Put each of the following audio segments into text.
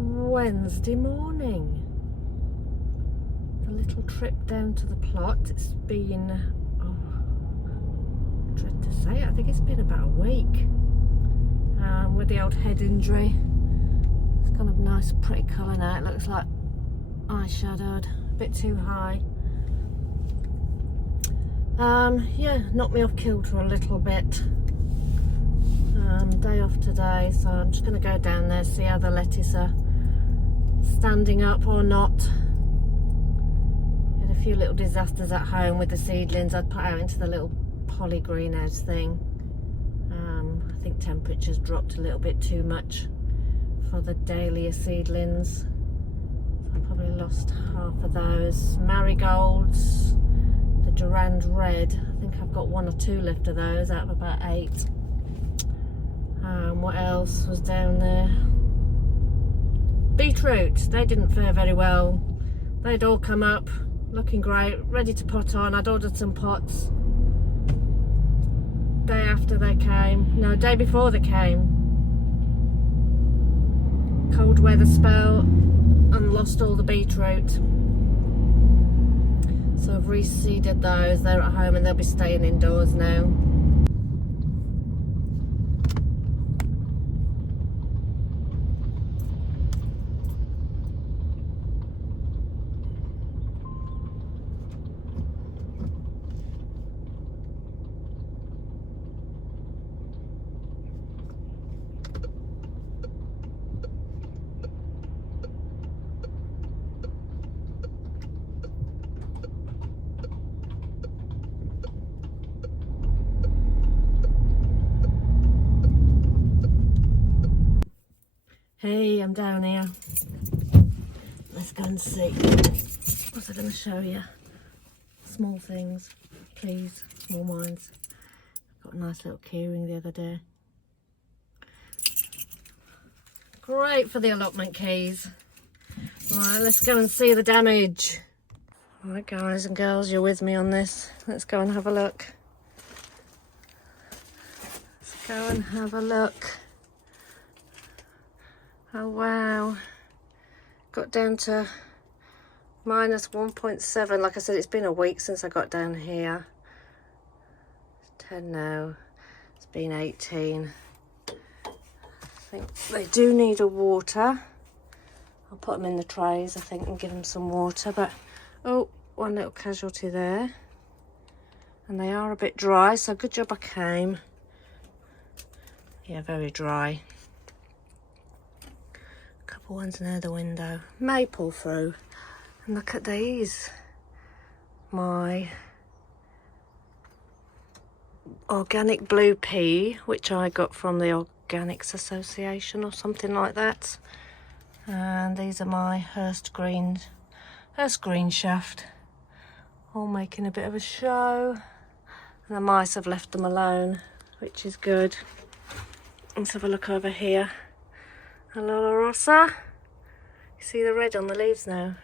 Wednesday morning. A little trip down to the plot. It's been, I dread to say it, I think it's been about a week. With the old head injury. It's kind of nice, pretty colour now. It looks like eyeshadowed, a bit too high. Yeah, knocked me off kilter a little bit. Day off today, so I'm just going to go down there, see how the lettuce are standing up or not. Had a few little disasters at home with the seedlings I'd put out into the little poly greenhouse thing. I think temperatures dropped a little bit too much for the dahlia seedlings. So I probably lost half of those. Marigolds, the Durand Red, I think I've got 1 or 2 left of those out of about 8. What else was down there? Beetroot, they didn't fare very well. They'd all come up looking great, ready to pot on. I'd ordered some pots day after they came, no, day before they came. Cold weather spell and lost all the beetroot. So I've reseeded those. They're at home and they'll be staying indoors now. Hey, I'm down here. Let's go and see. What's I going to show you? Small things, please. Small minds. Got a nice little keyring the other day. Great for the allotment keys. Right, let's go and see the damage. Right, guys and girls, you're with me on this. Let's go and have a look. Let's go and have a look. Oh wow, got down to minus 1.7. Like I said, it's been a week since I got down here. It's 10 now, it's been 18. I think they do need a water. I'll put them in the trays, I think, and give them some water. But, oh, one little casualty there. And they are a bit dry, so good job I came. Yeah, very dry. Couple ones near the window, may pull through. And look at these, my organic blue pea, which I got from the Organics Association or something like that. And these are my Hurst green shaft, all making a bit of a show. And the mice have left them alone, which is good. Let's have a look over here. Hello, Rossa. You see the red on the leaves now?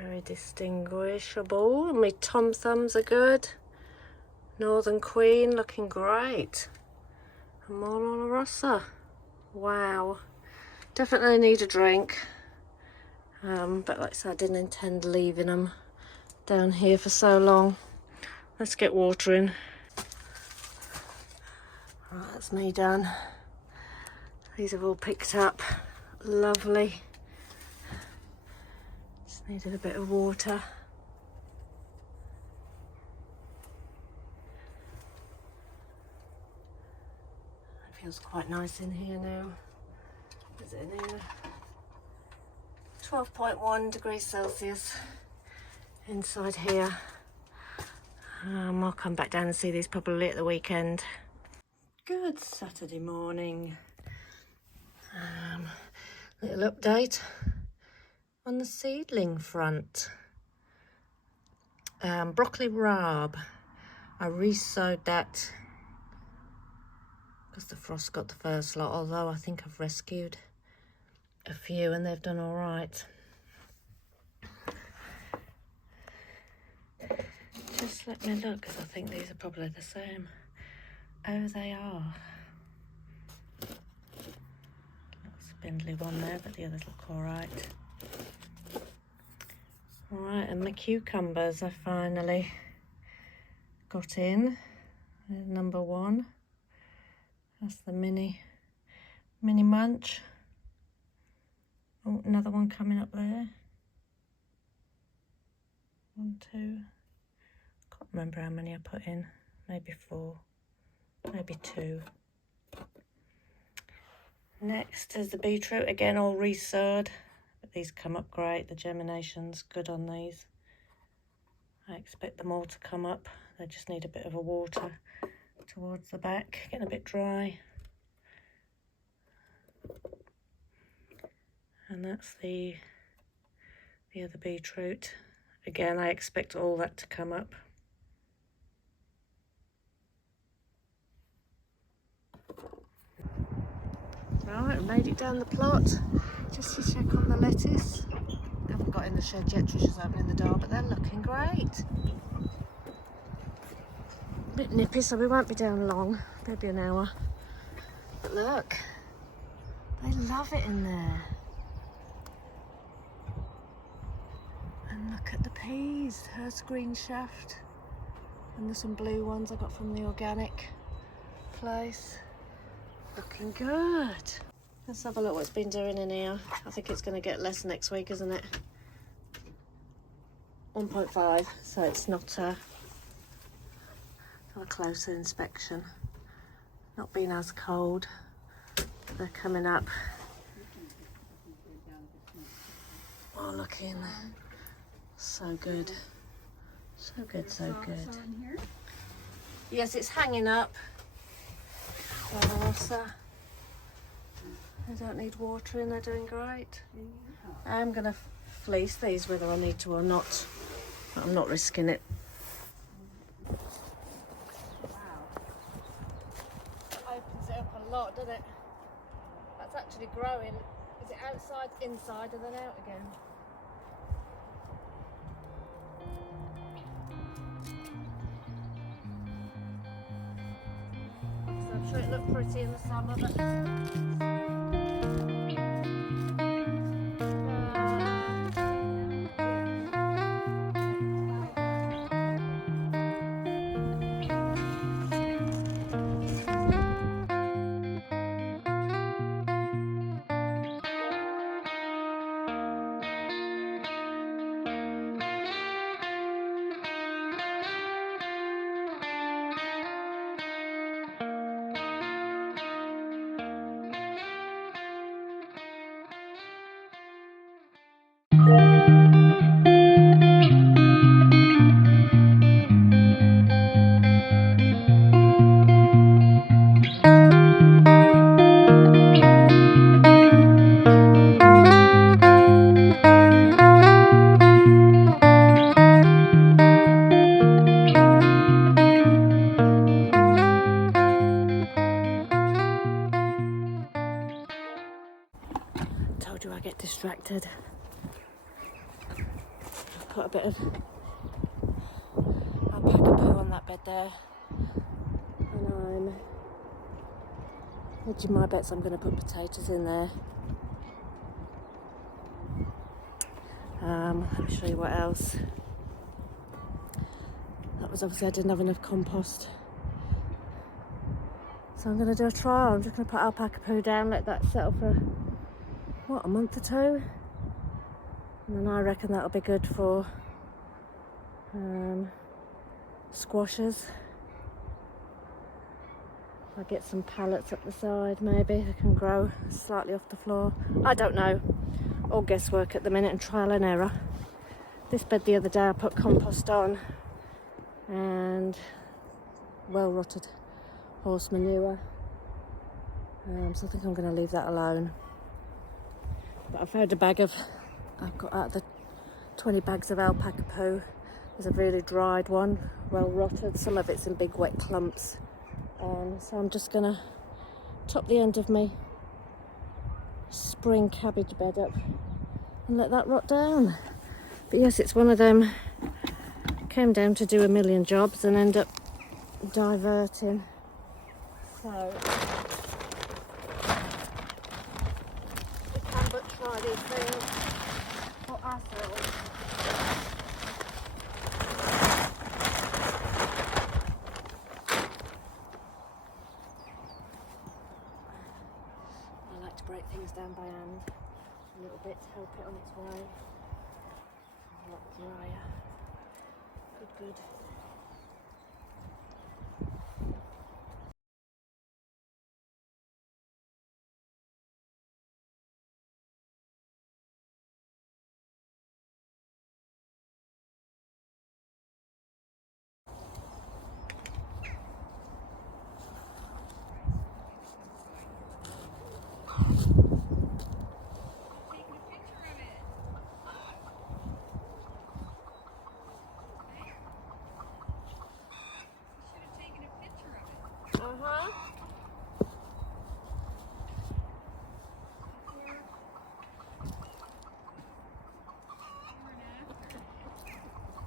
Very distinguishable. My Tom Thumbs are good. Northern Queen looking great. And more Rossa. Wow. Definitely need a drink. But like I said, I didn't intend leaving them down here for so long. Let's get watering. Right, that's me done. These have all picked up. Lovely. Just needed a bit of water. It feels quite nice in here now. Is it in here? 12.1 degrees Celsius inside here. I'll come back down and see these probably at the weekend. Good Saturday morning. Little update on the seedling front. Broccoli rabe. I re-sowed that because the frost got the first lot, although I think I've rescued a few and they've done all right. Just let me look, because I think these are probably the same. Oh, they are. Looks a spindly one there, but the others look all right. All right, and my cucumbers I finally got in. There's number 1. That's the mini munch. Oh, another one coming up there. 1, 2. Can't remember how many I put in. Maybe 4, maybe 2. Next is the beetroot, again all resowed, but these come up great. The germination's good on these. I expect them all to come up. They just need a bit of a water towards the back, getting a bit dry. And that's the other beetroot. Again, I expect all that to come up. Right, made it down the plot just to check on the lettuce. Haven't got in the shed yet, Trisha's opening the door, but they're looking great. A bit nippy, so we won't be down long, maybe an hour. But look, they love it in there. And look at the peas, Hurst green shaft. And there's some blue ones I got from the organic place. Looking good. Let's have a look what it's been doing in here. I think it's going to get less next week, isn't it? 1.5, so it's not a closer inspection. Not been as cold. They're coming up. Oh, looking so good. So good, so good. Yes, it's hanging up. They don't need watering, they're doing great. I'm going to fleece these whether I need to or not, but I'm not risking it. Wow. That opens it up a lot, doesn't it? That's actually growing. Is it outside, inside, and then out again? So I'm sure it looked pretty in the summer, but told you I get distracted. Put a bit of alpaca poo on that bed there, and I'm hedging my bets. I'm going to put potatoes in there. Let me show you what else. That was obviously I didn't have enough compost, so I'm going to do a trial. I'm just going to put alpaca poo down, let that settle for what, a month or 2, and then I reckon that'll be good for squashes. I'll get some pallets up the side, maybe they can grow slightly off the floor. I don't know, all guesswork at the minute and trial and error. This bed the other day I put compost on and well rotted horse manure, so I think I'm going to leave that alone. But I found a bag of, I've got out of the 20 bags of alpaca poo, there's a really dried one, well rotted, some of it's in big wet clumps. So I'm just going to top the end of my spring cabbage bed up and let that rot down. But yes, it's one of them, came down to do a million jobs and end up diverting. So buy these things for ourselves. I like to break things down by hand a little bit to help it on its way. A lot drier. Good.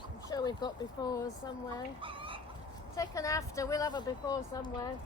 I'm sure we've got before somewhere. Take an after, we'll have a before somewhere.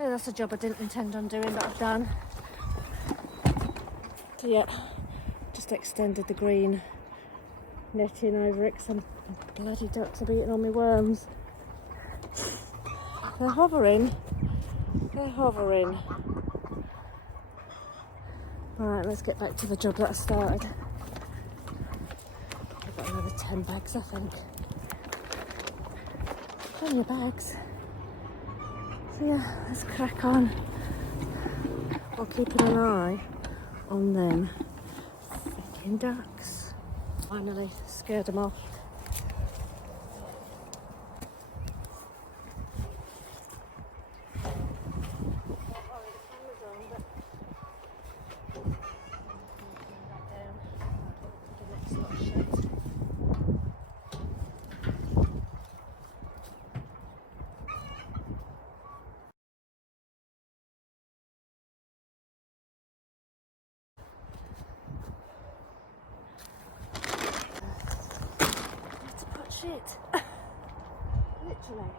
Oh, that's a job I didn't intend on doing, but I've done. So yeah, just extended the green netting over it because some bloody ducks have eaten all my worms. They're hovering. Right, let's get back to the job that I started. I've got another 10 bags, I think. Plenty of bags. So yeah, let's crack on. While keeping an eye on them freaking ducks. Finally scared them off. Shit. Literally.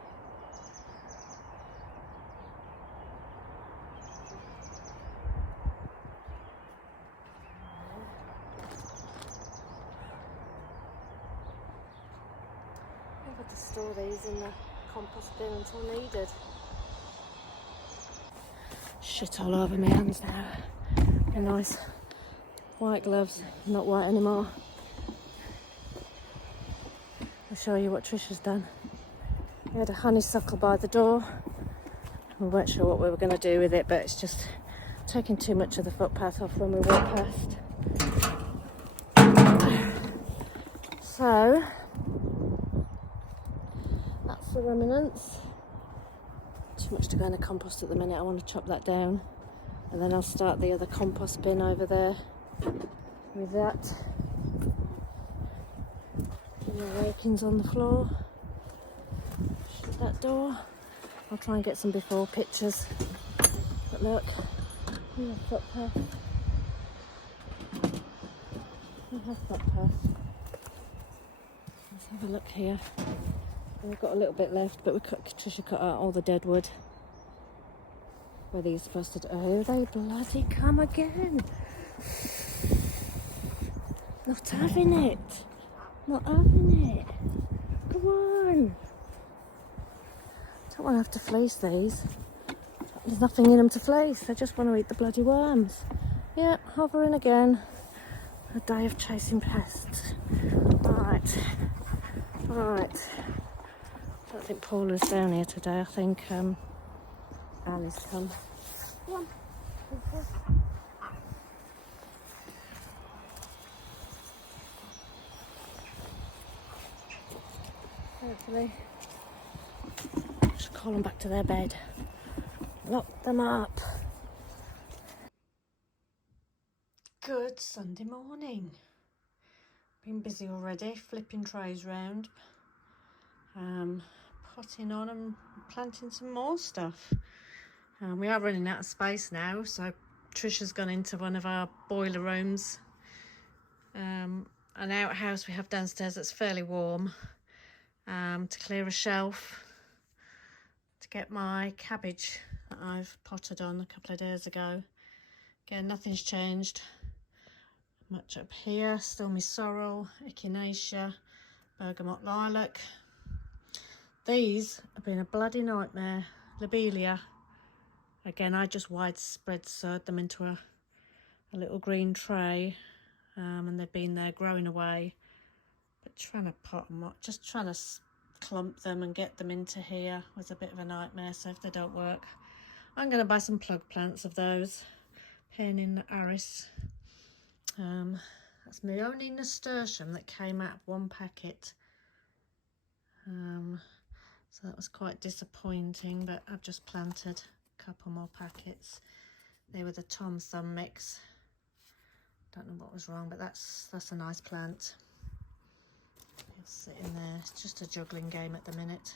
I've got to store these in the compost bin until needed. Shit all over my hands now. They're nice white gloves, not white anymore. I'll show you what Trish has done. We had a honeysuckle by the door. We weren't sure what we were going to do with it, but it's just taking too much of the footpath off when we walk past. So, that's the remnants. Too much to go in the compost at the minute. I want to chop that down. And then I'll start the other compost bin over there with that. And the rakings on the floor. Shut that door. I'll try and get some before pictures. But look, we have footpath. Let's have a look here. We've got a little bit left, but Trisha cut out all the dead wood. Where these supposed to do? Oh, they bloody come again. Not having it. Not having it. Come on. Don't want to have to fleece these. There's nothing in them to fleece. I just want to eat the bloody worms. Yeah, hovering again. A day of chasing pests. Right. I don't think Paula's down here today. I think Ali's come. Come on. Hopefully. Just call them back to their bed. Lock them up. Good Sunday morning. Been busy already, flipping trays round, potting on and planting some more stuff. We are running out of space now, so Trisha's gone into one of our boiler rooms, an outhouse we have downstairs that's fairly warm, to clear a shelf to get my cabbage that I've potted on a couple of days ago. Again, nothing's changed much up here. Still my sorrel, echinacea, bergamot lilac. These have been a bloody nightmare. Lobelia. Again, I just widespread sowed them into a little green tray, and they've been there growing away. But trying to pot them up, just trying to clump them and get them into here was a bit of a nightmare. So if they don't work, I'm going to buy some plug plants of those. Pear in Aris. That's my only nasturtium that came out of one packet. So that was quite disappointing, but I've just planted a couple more packets. They were the Tom Thumb mix. Don't know what was wrong, but that's a nice plant. It'll sit in there. It's just a juggling game at the minute.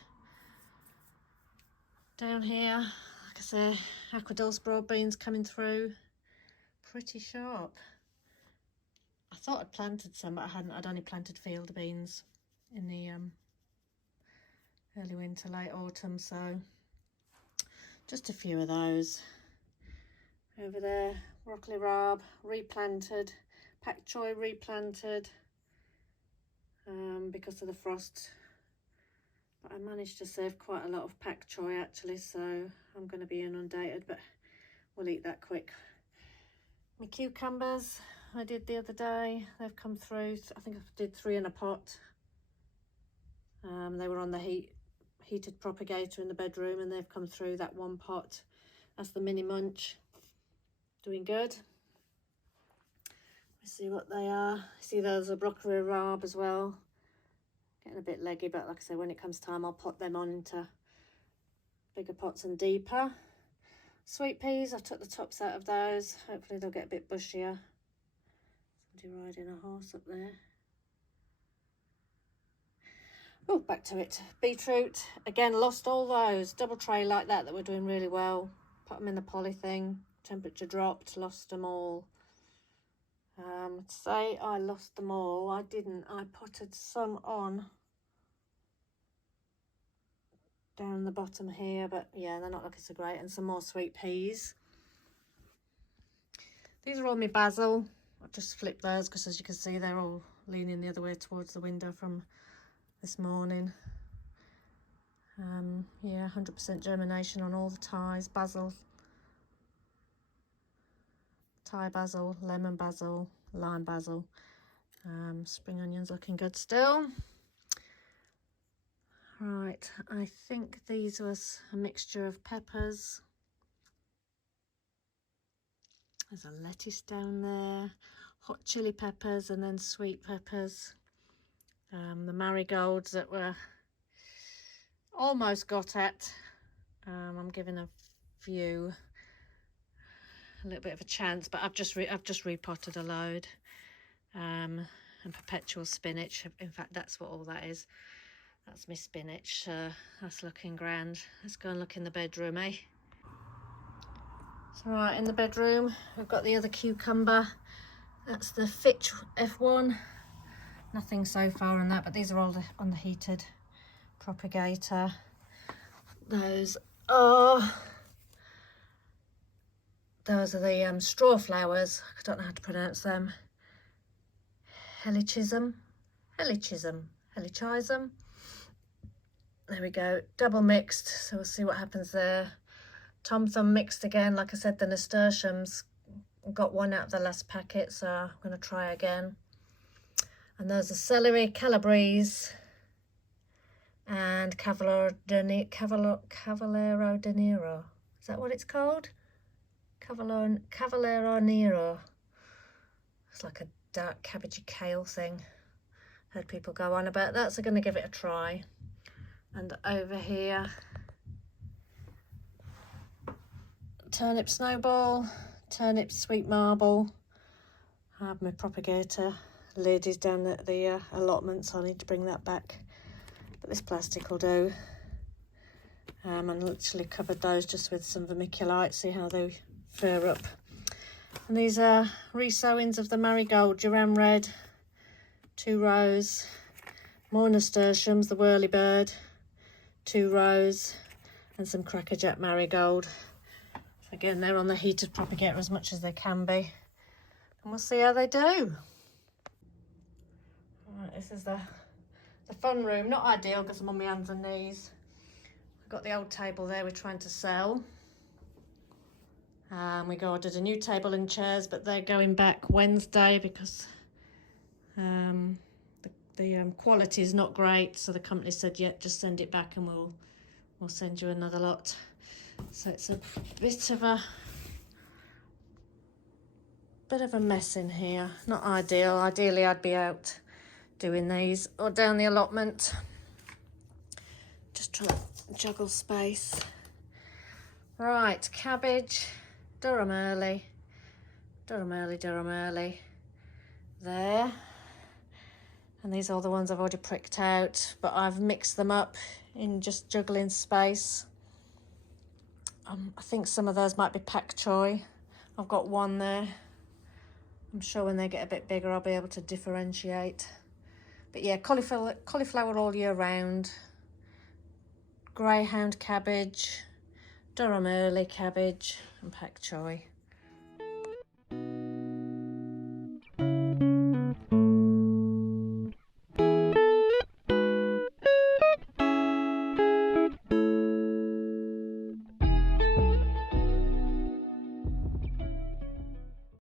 Down here, like I say, Aquadulse broad beans coming through. Pretty sharp. I thought I'd planted some, but I hadn't. I'd only planted field beans in the early winter, late autumn, so just a few of those. Over there, broccoli rabe replanted, pak choi replanted because of the frost, but I managed to save quite a lot of pak choi actually, so I'm going to be inundated, but we'll eat that quick. My cucumbers I did the other day, they've come through. I think I did 3 in a pot. They were on the heated propagator in the bedroom, and they've come through that one pot. That's the mini munch. Doing good. Let's see what they are. See, there's a broccoli rabe as well. Getting a bit leggy, but like I say, when it comes time, I'll pot them on into bigger pots and deeper. Sweet peas, I've took the tops out of those. Hopefully they'll get a bit bushier. Somebody riding a horse up there. Oh, back to it. Beetroot. Again, lost all those. Double tray like that were doing really well. Put them in the poly thing. Temperature dropped, lost them all. To say I lost them all, I didn't. I potted some on down the bottom here, but yeah, they're not looking so great. And some more sweet peas. These are all my basil. I've just flipped those because, as you can see, they're all leaning the other way towards the window from this morning. Yeah, 100% germination on all the Thais. Basil, Thai basil, lemon basil, lime basil. Spring onions looking good still. Right, I think these was a mixture of peppers. There's a lettuce down there, hot chili peppers, and then sweet peppers. The marigolds that were almost got at. I'm giving a few a little bit of a chance, but I've just repotted a load. And perpetual spinach. In fact, that's what all that is. That's my spinach. That's looking grand. Let's go and look in the bedroom, eh? So right, in the bedroom, we've got the other cucumber. That's the Fitch F1. Nothing so far on that, but these are all on the heated propagator. Those are the straw flowers. I don't know how to pronounce them. Helichism. There we go, double mixed, so we'll see what happens there. Tom Thumb mixed again. Like I said, the nasturtiums, got one out of the last packet, so I'm going to try again. And those are celery, calabrese, and Cavallero de Nero. Is that what it's called? Cavallero Nero. It's like a dark cabbagey kale thing. Heard people go on about that, so I'm going to give it a try. And over here, turnip snowball, turnip sweet marble. I have my propagator lid is down at the allotment, so I need to bring that back. But this plastic will do. I literally covered those just with some vermiculite, see how they fur up. And these are resowings of the marigold, Duran Red, 2 rows, more nasturtiums, the whirlybird, 2 rows, and some crackerjack marigold. Again, they're on the heated propagator as much as they can be. And we'll see how they do. Right, this is the fun room. Not ideal because I'm on my hands and knees. I've got the old table there we're trying to sell. We ordered a new table and chairs, but they're going back Wednesday because the quality is not great. So the company said, yeah, just send it back and we'll send you another lot. So it's a bit of a mess in here. Not ideal. Ideally, I'd be out doing these or down the allotment. Just trying to juggle space. Right, cabbage, Durham early, Durham early, Durham early. There. And these are the ones I've already pricked out, but I've mixed them up in just juggling space. I think some of those might be pak choi. I've got one there. I'm sure when they get a bit bigger I'll be able to differentiate. But yeah, cauliflower all year round, greyhound cabbage, Durham early cabbage and pak choi.